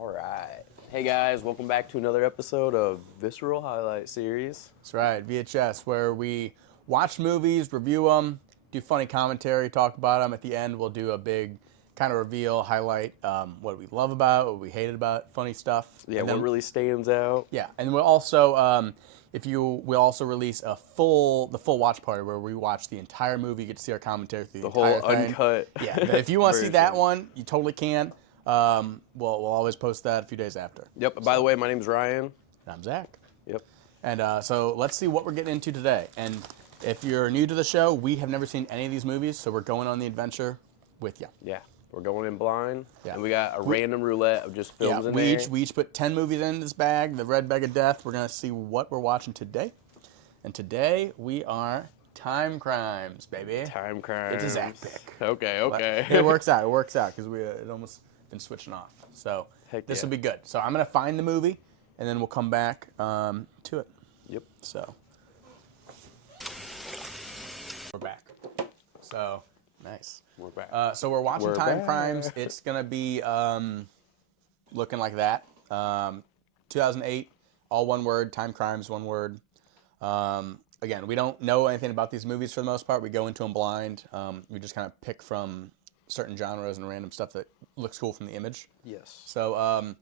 All right. Hey guys, welcome back to another episode of Visceral Highlight Series. That's right, VHS, where we watch movies, review them, do funny commentary, talk about them. At the end, we'll do a big kind of reveal, highlight what we love about, what we hated about, funny stuff. Yeah, what really stands out. Yeah, and we'll also, we'll also release the full watch party where we watch the entire movie, you get to see our commentary through the entire whole thing. uncut. Yeah, but if you want to see that one, you totally can. We'll always post that a few days after. Yep. By the way, my name's Ryan. And I'm Zach. Yep. And so let's see what we're getting into today. And if you're new to the show, we have never seen any of these movies, so we're going on the adventure with you. Yeah. We're going in blind. Yeah. And we got a random roulette of just films in there. We each put 10 movies in this bag, the red bag of death. We're going to see what we're watching today. And today we are Timecrimes, baby. Timecrimes. It's a Zach pick. Okay. It works out because it almost been switching off. So this will be good. So I'm going to find the movie, and then we'll come back to it. Yep. So we're back. So nice. We're back. So we're watching Timecrimes. It's going to be looking like that. 2008, all one word. Timecrimes, one word. Again, we don't know anything about these movies for the most part. We go into them blind. We just kind of pick from certain genres and random stuff that looks cool from the image. Yes. So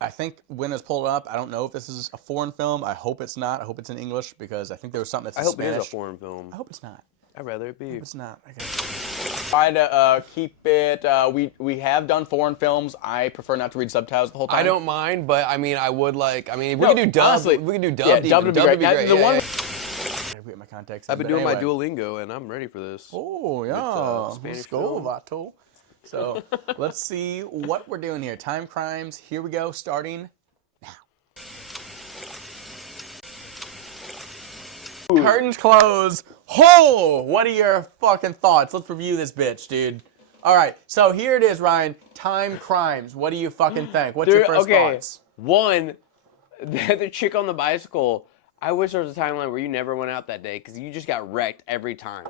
I think when it's pulled up, I don't know if this is a foreign film. I hope it's not. I hope it's in English because I think there was something that's in Spanish. I hope it is a foreign film. I hope it's not. I'd rather it be. I hope it's not. Try to keep it. We have done foreign films. I prefer not to read subtitles the whole time. I don't mind, but I mean, I would like. I mean, if we could do dub. Honestly, we could do dub. Yeah, even. dub would be great. The one. Yeah. Get my context. I've been doing my Duolingo, and I'm ready for this. Oh yeah, Spanish let's go, film. Vato. So let's see what we're doing here. Timecrimes. Here we go. Starting now. Curtains closed. Oh, what are your fucking thoughts? Let's review this bitch, dude. All right, so here it is, Ryan. Timecrimes. What do you fucking think? What's your first thoughts? One, the chick on the bicycle. I wish there was a timeline where you never went out that day because you just got wrecked every time.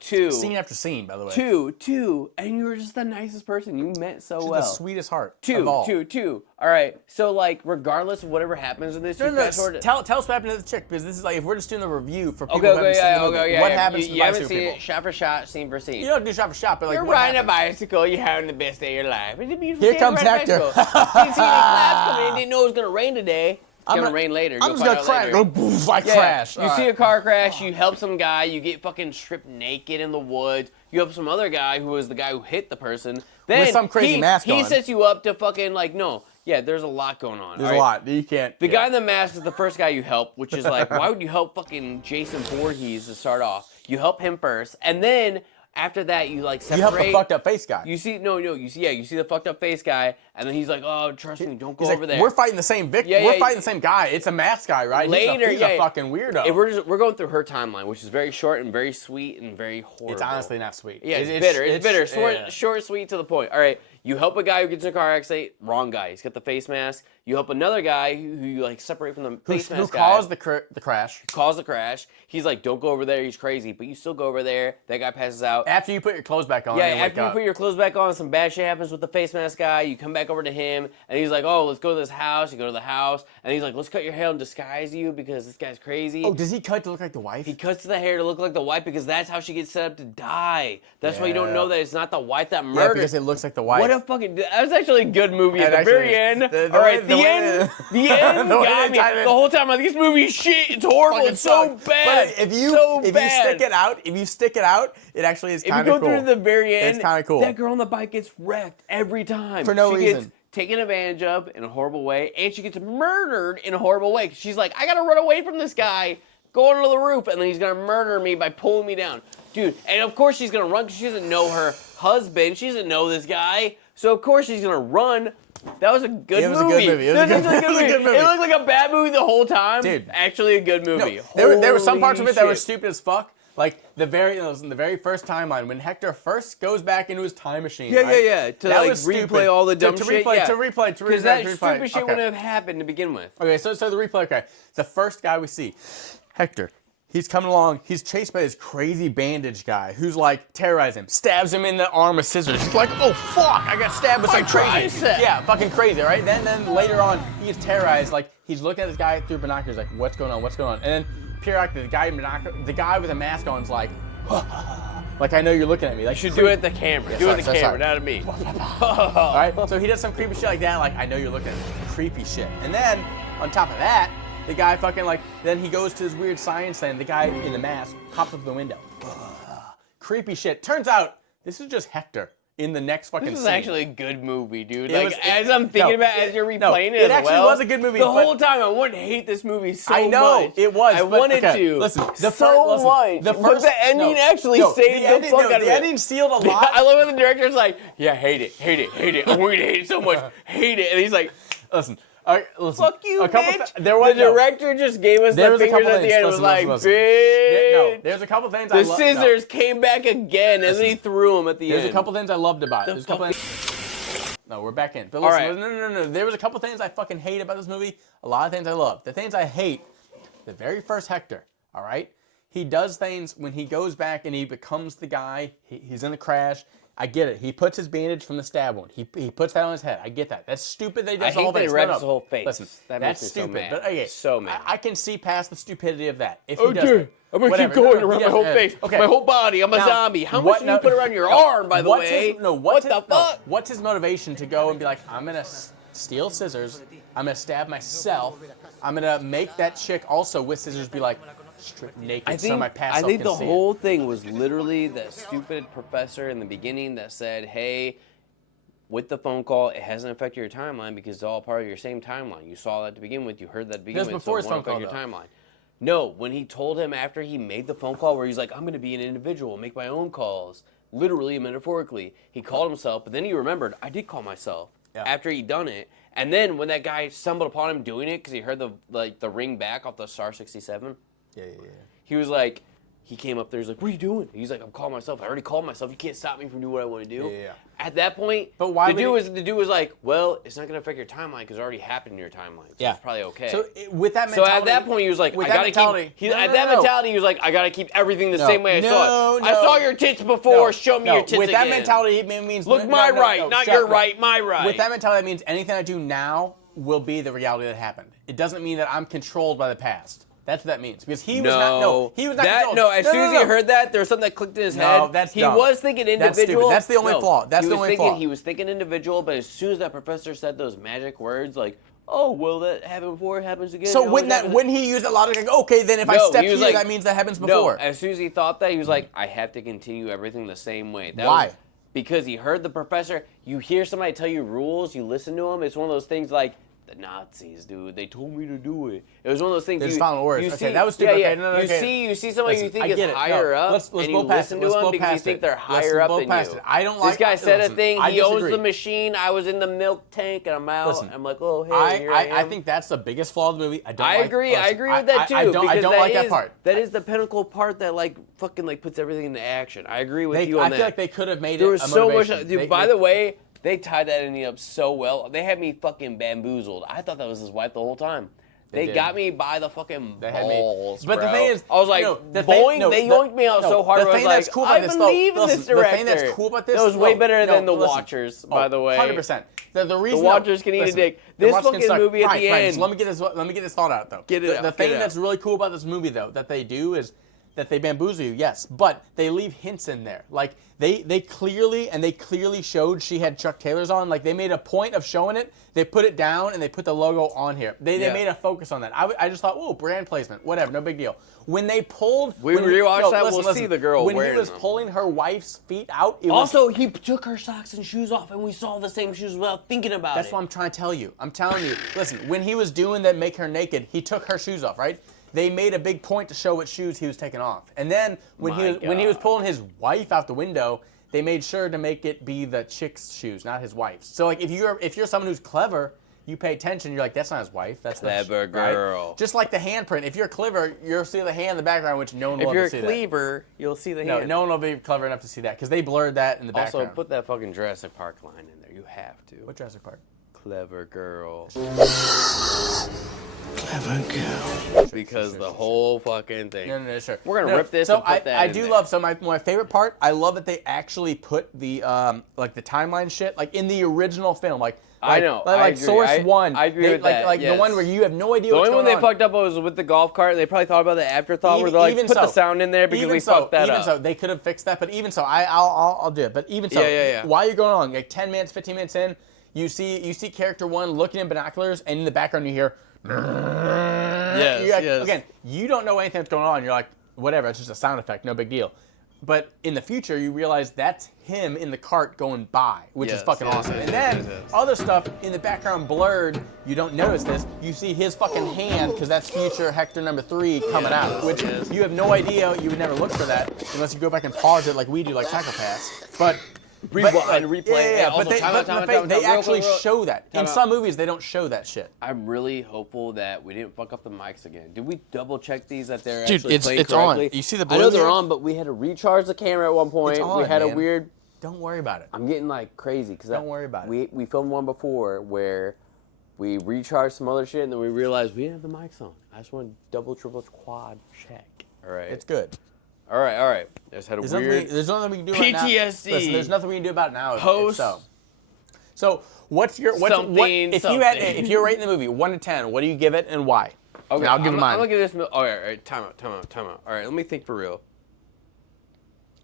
Two. Scene after scene, by the way. Two, and you were just the nicest person. You meant so well. The sweetest heart of all. Two. All right. So like, regardless of whatever happens in this, Tell us what happened to the chick because this is like if we're just doing the review for people who who haven't seen the movie. What happens to the you haven't bicycle seen people? it shot for shot, scene for scene. You don't do shot for shot, but like you're what riding happens? a bicycle. You're having the best day of your life. It's a beautiful Here day comes to ride a Hector. bicycle. Didn't see any clouds coming in. Didn't know it was gonna rain today. It's gonna rain later. I'm just gonna crash. Go boof! I crash. You see a car crash. You help some guy. You get fucking stripped naked in the woods. You help some other guy who was the guy who hit the person. Then with some crazy mask on. He sets you up to fucking like no. Yeah, there's a lot going on. There's a lot. You can't. The guy in the mask is the first guy you help, which is like, why would you help fucking Jason Voorhees to start off? You help him first, and then after that, you like separate. You help the fucked up face guy. You see the fucked up face guy, and then he's like, oh, trust me, don't go He's over like, there. We're fighting the same victim. We're fighting the same guy. It's a mask guy, right? Later, he's a fucking weirdo. If we're going through her timeline, which is very short and very sweet and very horrible. It's honestly not sweet. Yeah, it's bitter. It's bitter. Short, sweet, to the point. All right, you help a guy who gets in a car accident. Wrong guy. He's got the face mask. You help another guy who you like separate from the face mask who guy. caused the crash. Caused the crash. He's like, don't go over there. He's crazy, but you still go over there. That guy passes out. After you put your clothes back on. Yeah, after you put your clothes back on, some bad shit happens with the face mask guy. You come back over to him, and he's like, oh, let's go to this house. You go to the house, and he's like, let's cut your hair and disguise you because this guy's crazy. Oh, does he cut to look like the wife? He cuts the hair to look like the wife because that's how she gets set up to die. That's why you don't know that it's not the wife that murdered. Yeah, because it looks like the wife. What a fucking... That was actually a good movie at the very end. All right, the end got me. The whole time, I'm like, this movie's shit. It's horrible. It's so bad. But if you stick it out, it actually is kind of cool. If you go through the very end, it's kind of cool. That girl on the bike gets wrecked every time. For no reason. She gets taken advantage of in a horrible way, and she gets murdered in a horrible way. She's like, I gotta run away from this guy, go under the roof, and then he's gonna murder me by pulling me down. Dude, and of course she's gonna run because she doesn't know her husband. She doesn't know this guy. So of course she's gonna run. That was a good movie. It was a good movie. It was a good movie. It looked like a bad movie the whole time. Dude. Actually a good movie. No, there were some parts of it that were shit. stupid as fuck. Like in the very first timeline when Hector first goes back into his time machine. Yeah, right? yeah. To that like was replay stupid. all the dumb to shit. replay, yeah. to replay. Because that replay. stupid shit Okay. wouldn't have happened to begin with. Okay, so the replay. Okay, the first guy we see, Hector. He's coming along. He's chased by this crazy bandage guy who's like terrorizing him, stabs him in the arm with scissors. He's like, oh fuck, I got stabbed with some crazy. Yeah, fucking crazy, right? Then later on, he gets terrorized. Like he's looking at this guy through binoculars, like, what's going on? What's going on? And then periodically, the guy with a mask on is like, like I know you're looking at me. Like, You should do it at the camera. Do it at the camera, not at me. All right. So he does some creepy shit like that. Like I know you're looking at me. Creepy shit. And then on top of that, the guy fucking like, then he goes to this weird science thing. The guy in the mask hops up the window. Creepy shit. Turns out this is just Hector in the next fucking This is scene. actually a good movie, dude. It was- as I'm thinking about it, as you're replaying it as actually well, was a good movie. The but whole time I wanted to hate this movie so I know much. it was. I but, wanted okay, to. Listen, much. but the ending actually saved the fuck out of it. The ending sealed a lot. I love when the director's like, yeah, hate it, hate it, hate it. I want you to hate it so much. Hate it. And he's like, Listen. Listen. fuck you, bitch. There was the director just gave us There the was a fingers couple at the things. end. It was Listen, like, listen. bitch. There's a couple things I The love. scissors came back again, and then he threw them at the end. There's a couple things I loved about it. There's a couple fuck? things. No, we're back in. But All listen, right. no. There was a couple things I fucking hate about this movie. A lot of things I love. The things I hate, the very first Hector, all right? He does things when he goes back and he becomes the guy. He's in the crash. I get it. He puts his bandage from the stab wound. He puts that on his head. I get that. That's stupid. They I does the hate whole that he face. wraps his whole face. Listen, That that's makes me so stupid. mad. But okay, So mad. I can see past the stupidity of that. If he does Okay, it. I'm gonna Whatever. keep going No, around he my whole does- face, okay. my whole body. I'm a Now, zombie. How what- much do you put around your no, arm, by the what's way? his- no, what the fuck? What's his motivation to go and be like, I'm gonna steal scissors, I'm gonna stab myself, I'm gonna make that chick also with scissors be like strip naked so my past I self think can the see whole it. thing was literally that stupid professor in the beginning that said, hey, with the phone call, it hasn't affected your timeline because it's all part of your same timeline. You saw that to begin with. You heard that to begin That's with. before so his it won't phone affect call, your timeline. No, when he told him after he made the phone call where he's like, I'm going to be an individual, make my own calls, literally and metaphorically, he called himself, but then he remembered, I did call myself after he'd done it. And then when that guy stumbled upon him doing it because he heard the ring back off the Star 67, he was like, he came up there, he's like, what are you doing? He's like, I'm calling myself. I already called myself. You can't stop me from doing what I want to do. Yeah. At that point, But why the would dude was like, well, it's not going to affect your timeline because it already happened in your timeline. So it's probably okay. So with that So mentality, at that point, he was like, with I that gotta mentality, keep. no, At no, that no. mentality, he was like, I gotta keep everything the same way I saw it. No, I no. saw your tits before. Show me your tits with again. that mentality, it means Look, no, my no, right, no, not shut your up. right, my right. With that mentality, it means anything I do now will be the reality that happened. It doesn't mean that I'm controlled by the past. That's what that means. Because he was not. No, he was not controlled. No, as soon as he no. heard that, there was something that clicked in his No, head. that's he dumb. was thinking That's individual. stupid. That's the only flaw. That's he the was only thinking, flaw. He was thinking individual, but as soon as that professor said those magic words, like, oh, well, that happened before, it happens again. So when he used that logic, like, okay, then if I step he was here, like, that means that happens No, before. as soon as he thought that, he was like, I have to continue everything the same way. Why? Was because he heard the professor. You hear somebody tell you rules, you listen to them. It's one of those things like, the Nazis, dude. They told me to do it. It was one of those things. They're just following words. Okay, that was stupid. Yeah, Okay, no, okay. You see somebody Listen, you think I is get it. higher No, up, let's and you blow past listen it. to Let's them blow because you past think it. they're Let's higher up blow than past you. it. I don't like. This guy said listen, a thing. I He owns disagree. the machine. I was in the milk tank, and I'm out. Listen, I'm like, oh, hey, here I I am. think that's the biggest flaw of the movie. I don't. I like, agree. I listen, agree with that too. I don't because like that part. That is the pinnacle part that like fucking like puts everything into action. I agree with you on I that. feel like they could have made There it was a so much. motivation. Dude, by the way, they tied that ending up so well. They had me fucking bamboozled. I thought that was his wife the whole time. They did. got me by the fucking They had me. balls, But bro. the thing is, I was like, the boing, thing, they yoinked me out so hard. The I was thing like, that's cool about I this, believe in listen, this director. The thing that's cool about this, that was way better than the listen. Watchers, by the way. 100%. The reason Watchers can eat a dick. This fucking movie at the end. So let me get this thought out though. Get it out, The get thing it that's out. really cool about this movie though that they do is that they bamboozle you, yes, but they leave hints in there. Like they clearly showed she had Chuck Taylors on. Like they made a point of showing it. They put it down and they put the logo on here. They made a focus on that. I just thought, whoa, brand placement, whatever, no big deal. When they pulled, We rewatched that. We'll see the girl when wearing he was them. pulling her wife's feet out. It Also, he took her socks and shoes off, and we saw the same shoes without thinking about That's it. what I'm trying to tell you. I'm telling you. Listen, when he was doing that make her naked, he took her shoes off, right? They made a big point to show what shoes he was taking off. And then when he was pulling his wife out the window, they made sure to make it be the chick's shoes, not his wife's. So like if you're someone who's clever, you pay attention, you're like, that's not his wife. That's Clever the girl. Right? Just like the handprint. If you're clever, you'll see the hand in the background, which no one will If you're ever see a cleaver, you'll see the that. hand. No one will be clever enough to see that because they blurred that in the Also, background. put that fucking Jurassic Park line in there. You have to. What Jurassic Park? Clever girl. Clever girl. Because the whole fucking thing. No, sure. We're gonna rip this So and put that I in do there. love, so my favorite part, I love that they actually put the like the timeline shit like in the original film. Like I know, Like, I agree. Source One. I agree they, with like, that, Like the one yes. where you have no idea The what's only one going they on. fucked up was with the golf cart. They probably thought about the afterthought where they're like, put the sound in there because we fucked that up. Even so, they could have fixed that, but even so, I'll do it. But even so, Yeah. while you're going on, like 10 minutes, 15 minutes in, you see character one looking in binoculars, and in the background you hear, Yes. Again, you don't know anything that's going on. You're like, whatever, it's just a sound effect, no big deal. But in the future, you realize that's him in the cart going by, which is fucking awesome. And then other stuff in the background blurred, you don't notice this. You see his fucking hand, because that's future Hector number 3 coming out, which you have no idea. You would never look for that unless you go back and pause it like we do, like Psychopaths. But Rewind, replay. Yeah, Also, but they actually show that. In some movies, they don't show that shit. I'm really hopeful that we didn't fuck up the mics again. Did we double check these that they're Dude, actually playing it's on. correctly? You see the I know blue they're there? on, but we had to recharge the camera at one point. It's on, we had man. a weird. Don't worry about it. I'm getting like crazy because Don't worry about it. We filmed one before where we recharged some other shit and then we realized we didn't have the mics on. I just want to double, triple, quad check. All right. It's good. All right. Just had a weird. There's nothing we can do about it now. PTSD. Listen, there's nothing we can do about it now. Post. So what's your if you're rating the movie 1 to 10, what do you give it and why? Okay, And I'll give mine. I'm gonna give this. All right. Time out. All right, let me think for real.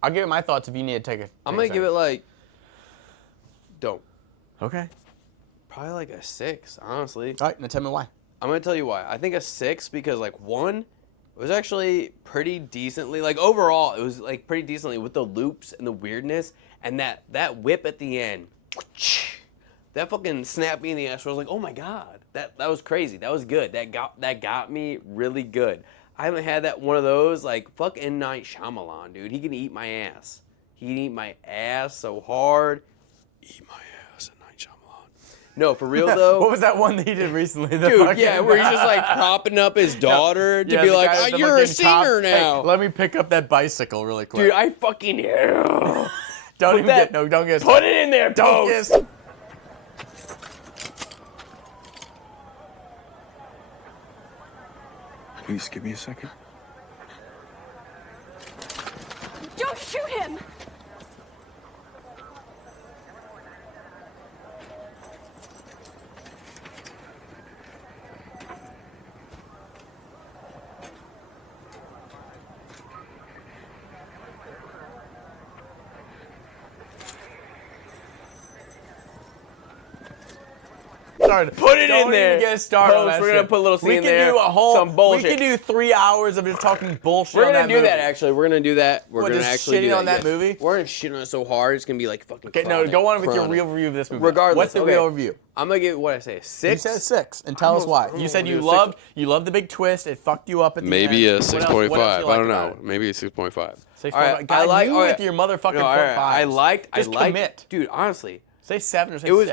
I'll give it my thoughts if you need to take a. I'm gonna give it like. Don't. Okay. Probably like a 6, honestly. All right, now tell me why. I'm gonna tell you why. I think a 6 because like 1, it was actually pretty decently, like overall, it was like pretty decently with the loops and the weirdness and that whip at the end. That fucking snapped me in the ass. I was like, oh my god, that was crazy. That was good. That got me really good. I haven't had that one of those like fuck M. Night Shyamalan, dude. He can eat my ass. He can eat my ass so hard. Eat my ass, M. Night Shyamalan. No, for real though. What was that one that he did recently? Dude, yeah, where he's just like propping up his daughter to be like, oh, you're a singer now. Hey, let me pick up that bicycle really quick. Dude, I fucking don't get put it in there, don't Toast. get. Please give me a second. Don't shoot him! Put it Don't in there. Even get started on Post, that we're gonna shit. put a little scene we in could there, do a whole. some bullshit. We could do 3 hours of just talking bullshit. We're on gonna do that movie. actually. We're gonna do that. We're What, gonna just actually do shitting on that movie? We're gonna shit on it so hard it's gonna be like fucking. Okay, no, chronic, go on with your chronic. real review of this movie. Regardless, What's the okay. real review? I'm gonna give what I say, a 6. You said 6, and tell us why. You said you loved the big twist. It fucked you up at the Maybe end. a What else 6.5. you I like don't about know. it? Maybe a 6.5. 6.5. All right, God, I like you with your motherfucking no, all right, 0.5s. I liked. Commit. Dude, honestly, Say 7 or say it was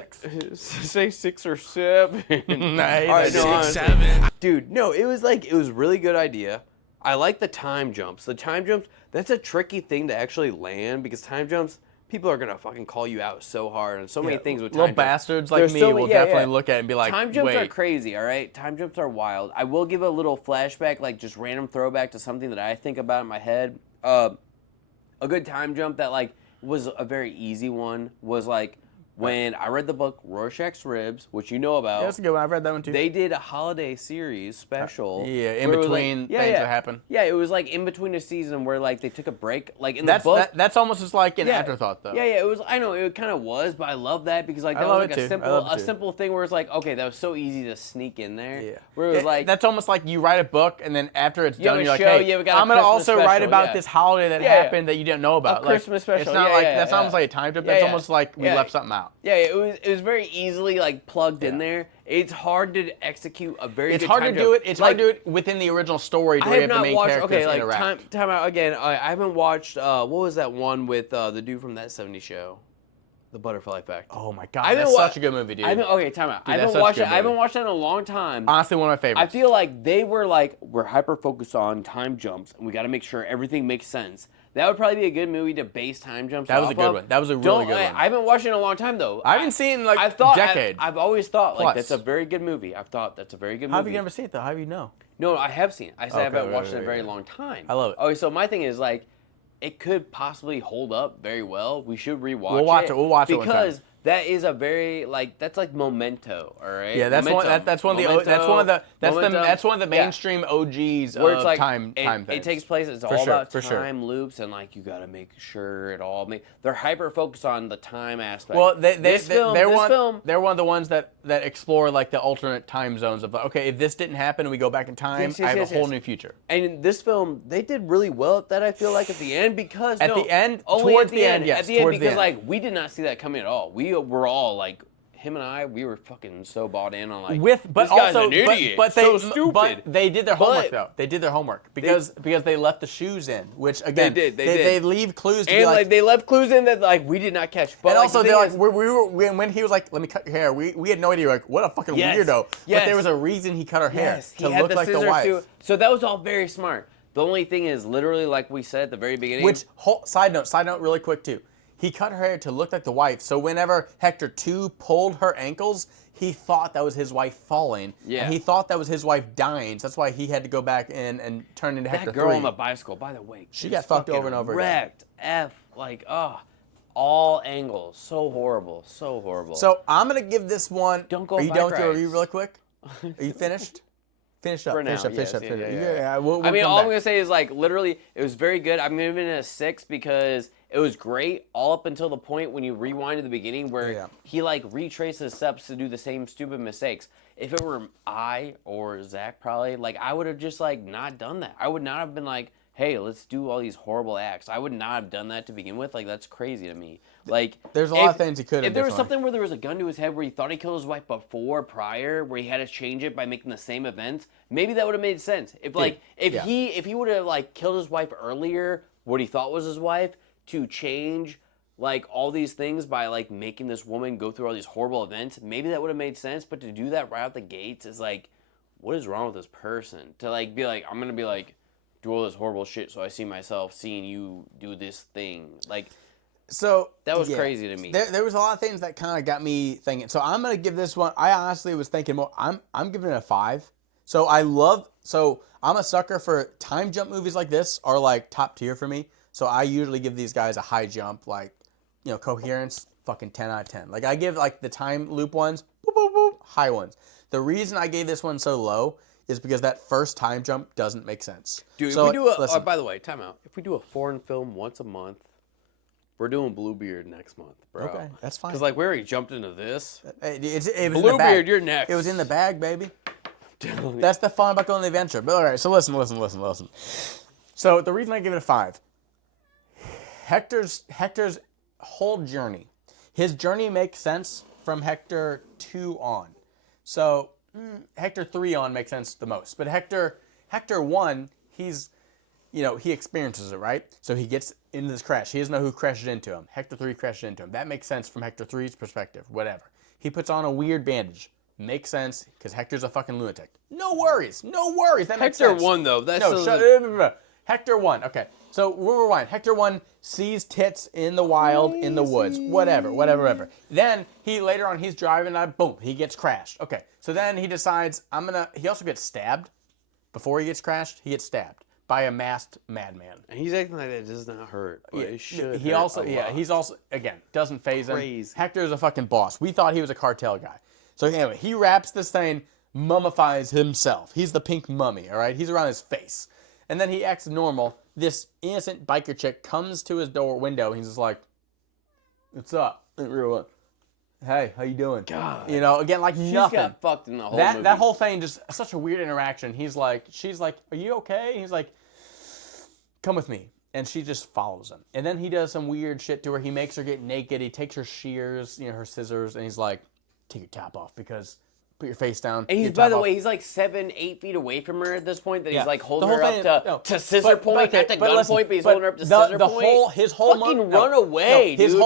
6. say 6 or 7. Nice. All right, no, 6, honestly. 7. Dude, no, it was really good idea. I like the time jumps. The time jumps, that's a tricky thing to actually land because time jumps, people are gonna fucking call you out so hard and so many things with time Little jumps. bastards like There's me so many- will yeah, definitely yeah. look at it and be like, Time jumps are wait. crazy, all right? Time jumps are wild. I will give a little flashback, like just random throwback to something that I think about in my head. A good time jump that like was a very easy one was like when I read the book Rorschach's Ribs, which you know about. Yeah, that's a good one. I've read that one too. They did a holiday series special. Yeah, in where it was, between like, things that happen. Yeah, it was like in between a season where like they took a break. Like in the book. That's almost just like an Yeah. afterthought though. Yeah, it was. I know it kind of was, but I love that because like I that love was like it a too. I love it too. simple thing where it's like okay, that was so easy to sneak in there. Yeah. Where it was like that's almost like you write a book and then after it's You have done, a you're like, show, hey, yeah, we got a I'm gonna Christmas also write special, about yeah. this holiday that Yeah, yeah. happened that you didn't know about. A Like, Christmas special, It's not yeah, like yeah, that's yeah. almost like a time trip. Yeah, That's yeah. almost like we Yeah. left something out. Yeah, it was very easily like plugged in there. It's hard to execute a very. It's good hard to time do jump. it. It's hard to do it within the original story to I where you have have the not main watched. characters Okay, like interact. time out again. I haven't watched. What was that one with the dude from That 70s Show, The Butterfly Effect? Oh my god, I haven't that's wa- such a good movie, dude. I haven't. Okay, time out. I that's haven't such a watched good it. I haven't movie. watched it in a long time. Honestly, one of my favorites. I feel like they were like we're hyper focused on time jumps and we got to make sure everything makes sense. That would probably be a good movie to base time jumps That was off a good of. one. That was a really good one. I haven't watched it in a long time though. I haven't seen like decade. I've always thought like plus. that's a very good movie. I've thought that's a very good How have movie. you never seen it though? How do you know? No, I have seen it. I Okay, haven't right, watched it in a right, very right. long time. I love it. Okay, so my thing is like, it could possibly hold up very well. We should rewatch We'll watch it. We'll watch it one time. because that is a very like that's like Memento, all right? Yeah, that's one. Momentum. That's one of the. Memento, That's one of the. Momentum. That's one of the Yeah. mainstream OGs Where it's of like time things. it takes place. It's For all sure, about for sure. time loops and like you got to make sure it all. They're hyper focused on the time aspect. Well, they're one of the ones that explore like the alternate time zones of like, okay, if this didn't happen and we go back in time, Yes, yes, I have yes, a whole yes. new future. And in this film, they did really well at that. I feel like at the end because At the end, only towards at the end, yes, at the end towards the because end. like we did not see that coming at all. We were all like. Him and I, we were fucking so bought in on like But this guy's also, an idiot. but so they, stupid. but they did their homework But- though. They did their homework because they left the shoes in, which again They did. they leave clues to be and like. like they left clues in that like we did not catch. But And like, also, the they're thing like, is- when he was like, "Let me cut your hair," we had no idea. Like, what a fucking Yes, weirdo. But yes. there was a reason he cut her hair yes, to he had look the like the scissors wife. too. So that was all very smart. The only thing is, literally, like we said at the very beginning. Which side note, really quick too. He cut her hair to look like the wife. So whenever Hector 2 pulled her ankles, he thought that was his wife falling. Yeah. And he thought that was his wife dying. So that's why he had to go back in and turn into Hector that girl 3. on the bicycle, by the way, She just got fucked fucking over and over again. wrecked. All angles, so horrible, so horrible. So I'm gonna give this one. Don't go Are you bike done with your rides. review really quick? Are you finished? Finish up. For now, Finish yes, up. yeah, Finish up. yeah. We'll I mean, come all I'm back. gonna say is like literally, it was very good. I'm giving it a 6 because it was great all up until the point when you rewind to the beginning where Yeah. he like retraces steps to do the same stupid mistakes. If it were I or Zach, probably like I would have just like not done that. I would not have been like, hey, let's do all these horrible acts. I would not have done that to begin with. Like that's crazy to me. Like There's a lot of things he could have If there was differently. something where there was a gun to his head where he thought he killed his wife prior, where he had to change it by making the same events, maybe that would have made sense. If like if he would have like killed his wife earlier, what he thought was his wife, to change like all these things by like making this woman go through all these horrible events, maybe that would have made sense. But to do that right out the gates is like, what is wrong with this person? To like be like, I'm gonna be like, do all this horrible shit so I see myself seeing you do this thing. Like, So that was crazy to me. There was a lot of things that kind of got me thinking. So I'm gonna give this one. I honestly was thinking more. I'm giving it a 5. So I'm a sucker for time jump movies like this are like top tier for me. So I usually give these guys a high jump, like coherence, fucking 10 out of 10. Like I give like the time loop ones, boop, boop, boop, high ones. The reason I gave this one so low is because that first time jump doesn't make sense. Dude, so, if we do listen, by the way, time out. If we do a foreign film once a month, we're doing Bluebeard next month, bro. Okay, that's fine. Because like we already jumped into this. it was in the Bluebeard, bag. you're next. It was in the bag, baby. That's the fun about going on the adventure. But all right, so listen. So the reason I give it a 5, Hector's whole journey, his journey makes sense from Hector 2 on. So Hector 3 on makes sense the most. But Hector 1, he experiences it, right? So he gets into this crash. He doesn't know who crashed into him. Hector 3 crashed into him. That makes sense from Hector 3's perspective, whatever. He puts on a weird bandage. Makes sense because Hector's a fucking lunatic. No worries. That makes Hector sense. 1 though. That's No, still Hector 1. Okay. So we'll rewind. Hector 1 sees tits in the wild, in the woods, whatever. Then later on he's driving, boom, he gets crashed. Okay. So then he decides he also gets stabbed. Before he gets crashed, he gets stabbed by a masked madman. And he's acting like that does not hurt, but it should. He hurt also a lot. he's also again doesn't phase him. Crazy. Hector's a fucking boss. We thought he was a cartel guy. So anyway, he wraps this thing, mummifies himself. He's the pink mummy, all right? He's around his face. And then he acts normal. This innocent biker chick comes to his window, and he's just like, "What's up?" Hey, how you doing? God. Again, like She's nothing. got fucked in the whole movie. That whole thing, just such a weird interaction. She's like, "Are you okay?" And he's like, "Come with me." And she just follows him. And then he does some weird shit to her. He makes her get naked. He takes her shears, her scissors, and he's like, "Take your top off because put your face down." And your by top the off." way, he's like 7-8 feet away from her at this point. That Yeah. he's like holding The her whole up thing- to scissor point, not to gun listen, point, but he's but holding her up to scissor point. His whole Fucking run away, his dude.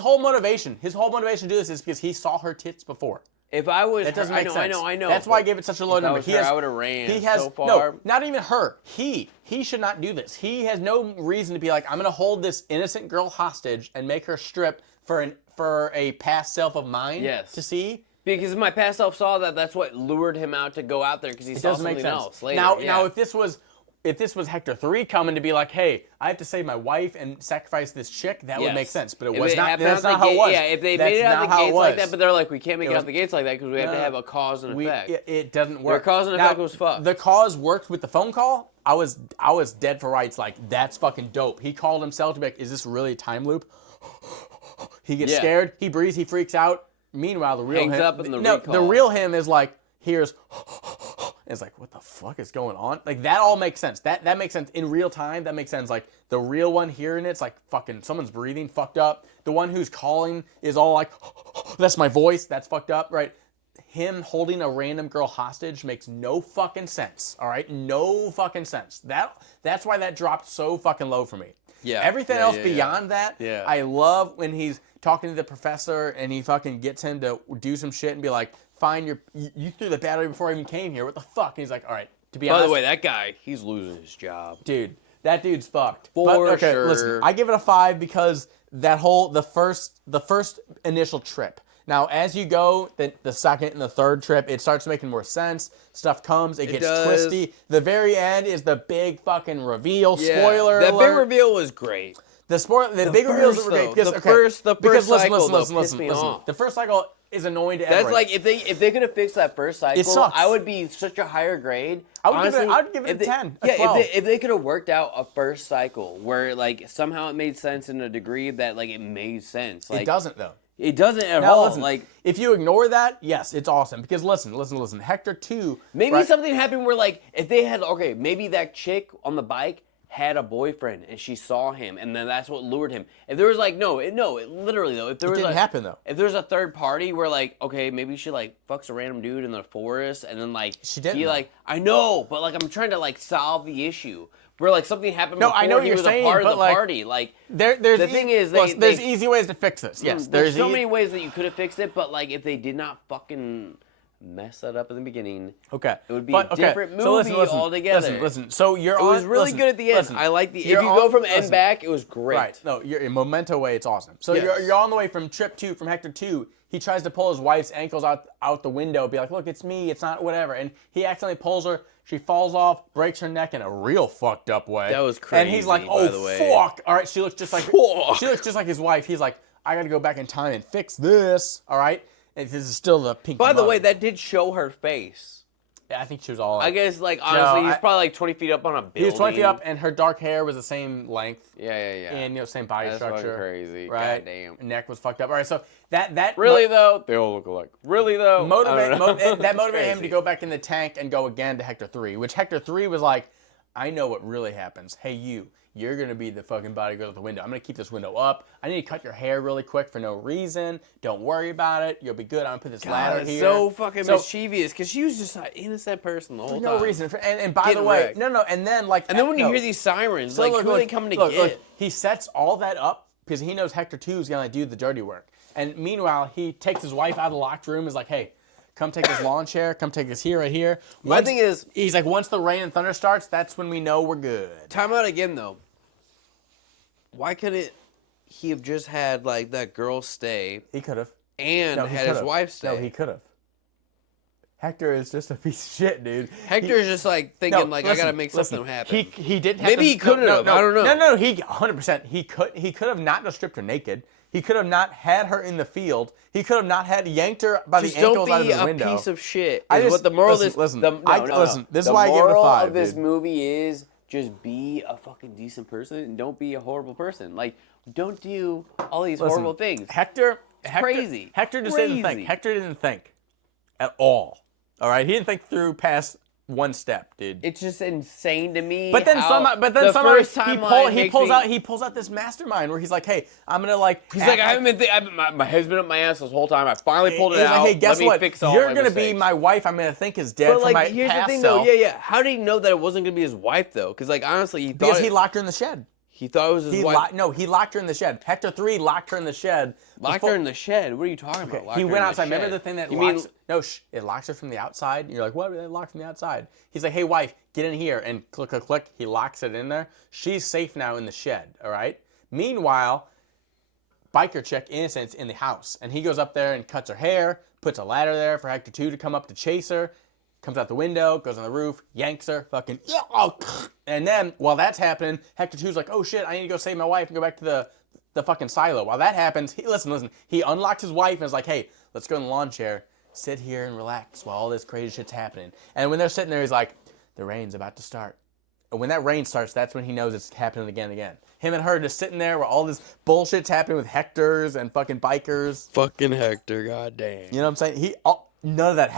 whole motivation to do this is because he saw her tits before. If I was, That doesn't her, make sense. I know. That's why I gave it such a low if number. I was her, I would have ran He has so far. no, not even her. He should not do this. He has no reason to be like, I'm gonna hold this innocent girl hostage and make her strip for a past self of mine Yes. to see. Because my past self saw that, that's what lured him out to go out there because he saw Doesn't make something sense. else later. Now, if this was Hector 3 coming to be like, hey, I have to save my wife and sacrifice this chick, that would make sense. But it was not. That's not how it was. Yeah, if they That's made it out not the how it gates like was. that, but they're like, we can't make it It out the gates like that because we have to have a cause and effect. It doesn't work. Their cause and effect was fucked. The cause worked with the phone call. I was dead for rights. Like, that's fucking dope. He called himself to be like, is this really a time loop? He gets scared. He breathes. He freaks out. Meanwhile, the real Hangs him, up in the no, recall. the real him is like, here's, it's like, what the fuck is going on? Like, that all makes sense. That makes sense in real time. That makes sense. Like, the real one hearing it's like fucking someone's breathing fucked up. The one who's calling is all like, that's my voice. That's fucked up, right? Him holding a random girl hostage makes no fucking sense. All right, no fucking sense. That's why that dropped so fucking low for me. Yeah. Everything else beyond that, Yeah. I love when he's talking to the professor and he fucking gets him to do some shit and be like, fine, you threw the battery before I even came here. What the fuck? And he's like, all right, to be honest. By the way, that guy, he's losing his job. Dude, that dude's fucked. For sure. Listen, I give it a 5 because that whole, the first initial trip. Now, as you go, the second and the third trip, it starts making more sense. Stuff comes, it gets does. twisty. The very end is the big fucking reveal. Spoiler That big alert. reveal was great. The big reveals first, were great. though, Because, the okay, first because cycle, though, pissed me off. The first cycle is annoying to That's everyone. like if they could have fixed that first cycle, sucks. I would be such a higher grade. I would give it- Honestly, I would give it if a 10, a Yeah, 12. if they could have worked out a first cycle where like somehow it made sense in a degree that like it made sense. Like it doesn't, though. It doesn't at Now, all. listen, Like if you ignore that, yes, it's awesome. Because listen. Hector 2. maybe right? something happened where like if they had maybe that chick on the bike had a boyfriend and she saw him and then that's what lured him. If there was like literally though, if there It was didn't happen, though. If there's a third party where like maybe she like fucks a random dude in the forest and then like She didn't, he though. like I know, but like I'm trying to like solve the issue. Where like something happened No, before I know what he you're was saying, a part but, of the like, party. Like There's the thing is, there's easy ways to fix this. Yes, there's so many ways that you could have fixed it, but like if they did not fucking mess that up in the beginning, Okay, it would be but, a different movie so listen, altogether. Listen. So you're It was really good at the end. I like the if you go from end back, it was great. Right. No, you're in memento way. It's awesome. So Yes. you're on the way from trip 2, from Hector 2. He tries to pull his wife's ankles out the window, be like, look, it's me. It's not whatever. And he accidentally pulls her. She falls off, breaks her neck in a real fucked up way. That was And he's like, crazy, by the way. fuck. All right, she looks just like Fuck. she looks just like his wife. He's like, I got to go back in time and fix this. All right. And this is still the pink. By the mug. way, that did show her face. Yeah, I think she was all. I guess like honestly, he's probably like 20 feet up on a building. He was 20 feet up, and her dark hair was the same length. Yeah. And same body That's structure. fucking crazy. Right. Goddamn. Neck was fucked up. All right, so that Really though, they all look alike. Really though, that motivated him to Crazy. go back in the tank and go again to Hector 3, which Hector 3 was like, I know what really happens. Hey, you're gonna be the fucking bodyguard at the window. I'm gonna keep this window up. I need to cut your hair really quick for no reason. Don't worry about it. You'll be good. I'm gonna put this ladder God, here. so fucking mischievous because she was just an innocent person the whole no time. reason. And by the Getting way, wrecked. no, and then like, And then when you no. hear these sirens, So like look, who are they coming to get? He sets all that up because he knows Hector 2 is gonna do the dirty work. And meanwhile, he takes his wife out of the locked room. Is like, hey, come take this lawn chair. Come take this here, right here. My thing is, he's like, once the rain and thunder starts, that's when we know we're good. time out again though. Why couldn't he have just had like that girl stay He could have. and No, he had his could've. wife stay? No, he could have. Hector is just a piece of shit, dude. Hector is just like thinking like I gotta make something happen. He didn't. Have Maybe to, he couldn't have. I don't know. No. He 100%. He could have not just stripped her naked. He could have not had her in the field. He could have not had yanked her by Just the ankles don't out of be the a window. piece of shit. I Is just- what the moral listen, of this. listen, The, no, I- no, no. listen, this is The why I gave it a moral 5, of this dude. movie is just be a fucking decent person and don't be a horrible person. Like, don't do all these Listen, horrible things. Hector, crazy. Hector just didn't Crazy. think. Hector didn't think at all. All right, he didn't think through past one step, dude. It's just insane to me. But then how somehow, the first timeline he makes pulls out this mastermind where he's like, hey, I'm gonna like. He's like, I haven't been. My head's been up my ass this whole time. I finally pulled it He's out. like, hey, guess Let me what? fix all You're my gonna mistakes. be my wife. I'm gonna think is dead But for like, my here's the past thing, self. though. Yeah. How did he know that it wasn't gonna be his wife, though? Because like, honestly, Because he locked her in the shed. he thought it was his wife. He locked her in the shed. Hector 3 locked her in the shed Locked her in the shed. What are you talking about? Locked He her went in the outside. Remember shed. the thing that You locks? mean, No, it locks her from the outside. You're like, what? It locked from the outside. He's like, hey, wife, get in here, and click, click, click. He locks it in there. She's safe now in the shed. All right. Meanwhile, biker chick Innocent's in the house, and he goes up there and cuts her hair, puts a ladder there for Hector 2 to come up to chase her. Comes out the window, goes on the roof, yanks her, fucking, and then while that's happening, Hector 2's like, oh shit, I need to go save my wife and go back to the fucking silo. While that happens, listen, he unlocks his wife and is like, hey, let's go in the lawn chair, sit here and relax while all this crazy shit's happening. And when they're sitting there, he's like, the rain's about to start. And when that rain starts, that's when he knows it's happening again and again. Him and her just sitting there where all this bullshit's happening with Hectors and fucking bikers. Fucking Hector, goddamn. You know what I'm saying? None of that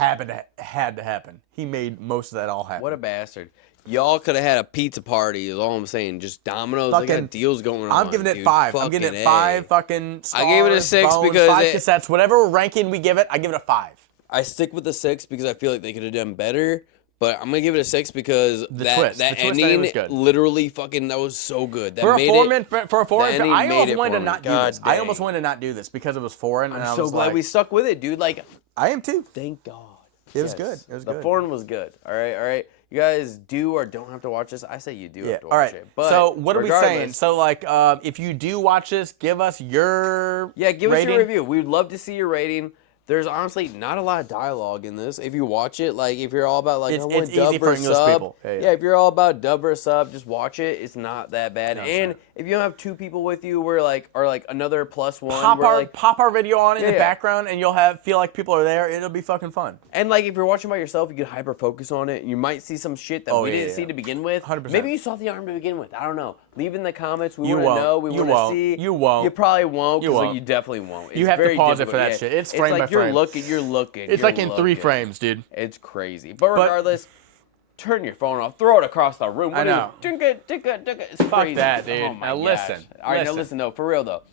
had to happen. He made most of that all happen. what a bastard. Y'all could have had a pizza party, is all I'm saying. Just Domino's. They Fucking- got deals going on. I'm giving it dude. 5. I'm giving it 5 fucking stars, I gave it a 6 bones, because 5 it- cassettes. Whatever ranking we give it, I give it a 5. I stick with the 6 because I feel like they could have done better. But I'm gonna give it a 6 because twist. that The twist ending was good. literally fucking that was so good. That For a made foreign, it, for a foreign, ending I made almost it wanted for to me. not do God this. I almost dang. wanted to not do this because it was foreign, and I I'm so was glad like, we stuck with it, dude. Like, I am too. thank God. It was good. It was the good. foreign was good. All right. You guys do or don't have to watch this. I say you do have to watch All right. it. But so what are we saying? regardless- So like, if you do watch this, give us your give rating. us your review. We'd love to see your rating. There's honestly not a lot of dialogue in this. If you watch it, like if you're all about like It's I want easy dub for or English sub, people. Yeah. if you're all about dub or sub, just watch it. It's not that bad. And if you don't have 2 people with you, we're like or like another +1. Pop our video on in the Yeah. background, and you'll feel like people are there. It'll be fucking fun. And like if you're watching by yourself, you can hyper focus on it. You might see some shit that we didn't see to begin with. 100%. Maybe you saw the arm to begin with. I don't know. Leave in the comments. We You want to won't. know. We You want to won't. see. You won't. You probably won't. You 'Cause won't. You definitely won't. You It's have to very pause it for difficult. that shit. It's frame like by frame. You're looking. It's you're like in 3 looking. frames, dude. It's crazy. But regardless, turn your phone off. Throw it across the room. I know. It's Fuck crazy. that, dude. Oh my Now gosh. listen. All right, now Listen. listen. No, for real though.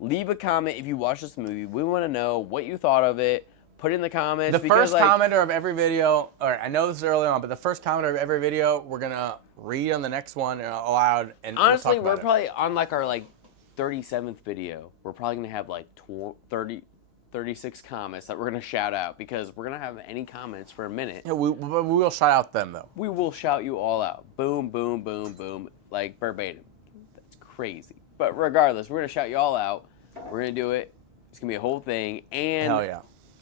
Leave a comment if you watch this movie. We want to know what you thought of it. Put it in the comments. The because, first like, commenter of every video, or I know this is early on, but the first commenter of every video, we're gonna read on the next one aloud, and honestly, we'll we're talk about probably on like our 37th video. We're probably gonna have like 36 comments that we're gonna shout out because we're gonna have any comments for a minute. it. Yeah, we will shout out them though. We will shout you all out. Boom, boom, boom, boom, like verbatim. That's crazy. But regardless, we're gonna shout you all out. We're gonna do it. It's gonna be a whole thing. And Hell yeah.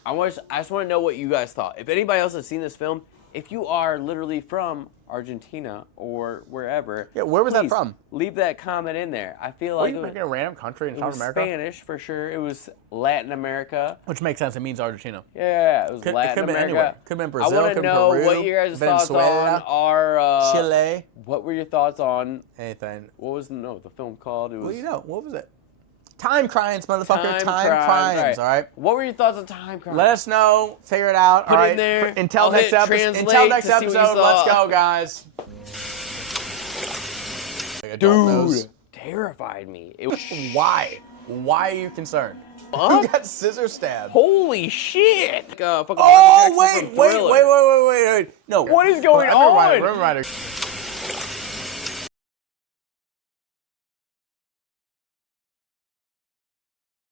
I just want to know what you guys thought. If anybody else has seen this film, if you are literally from Argentina or wherever, Yeah, where was that please from? Leave that comment in there. I feel Are like you picking a random country in it South was America? Spanish for sure. It was Latin America. Which makes sense. It means Argentina. Yeah, it was Could- it Latin could've been America. anywhere. Could've been Brazil, I want to could've been know Peru, what your guys' thoughts Venezuela, on our Chile. What were your thoughts on Anything. what was the film called? It was Well, you know, what was it? Timecrimes, motherfucker. Time Timecrimes. All right. What were your thoughts on Timecrimes? Let us know. Figure it out. Put all it right. in there. Until I'll next hit episode. translate Until next to see what you episode. Let's saw. go, guys. Dude, terrified me. It was why? Why are you concerned? Huh? You got scissor stabbed. holy shit! Fucking Oh Michael Jackson wait! from Thriller. Wait! No. What is going Remember on? Rider.